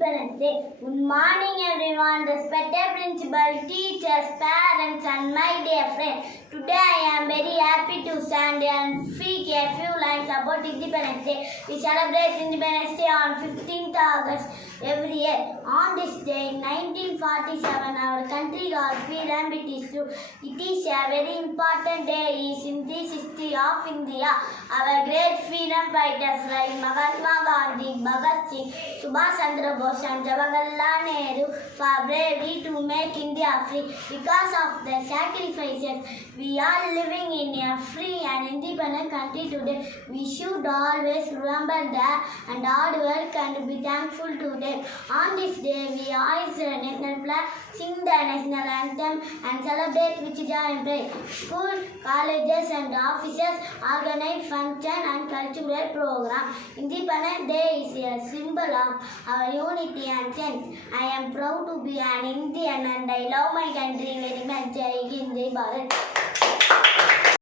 Independence Day. Good morning everyone, respected principal, teachers, parents and my dear friends. Today I am very happy to stand and speak a few lines about Independence Day. We celebrate Independence Day on 15th August every year. On this day in 1947 our country got freedom. It is a very important day in the history of India. Our great freedom fighters like Mahatma Gandhi, Bhagat Singh, Subhash Chandra Bose and Jawaharlal Nehru for bravery to make India free. Because of their sacrifices, we are living in a free and independent country today. We should always remember that and hard work and be thankful to them. On this day, we hoist the national flag, sing the national anthem and celebrate with joy and pride. Schools, colleges and offices organize function and cultural program. Independence Day is a symbol of our unity and strength. I am proud to be an Indian and I love my country very much. Jai Hind, Jai Bharat.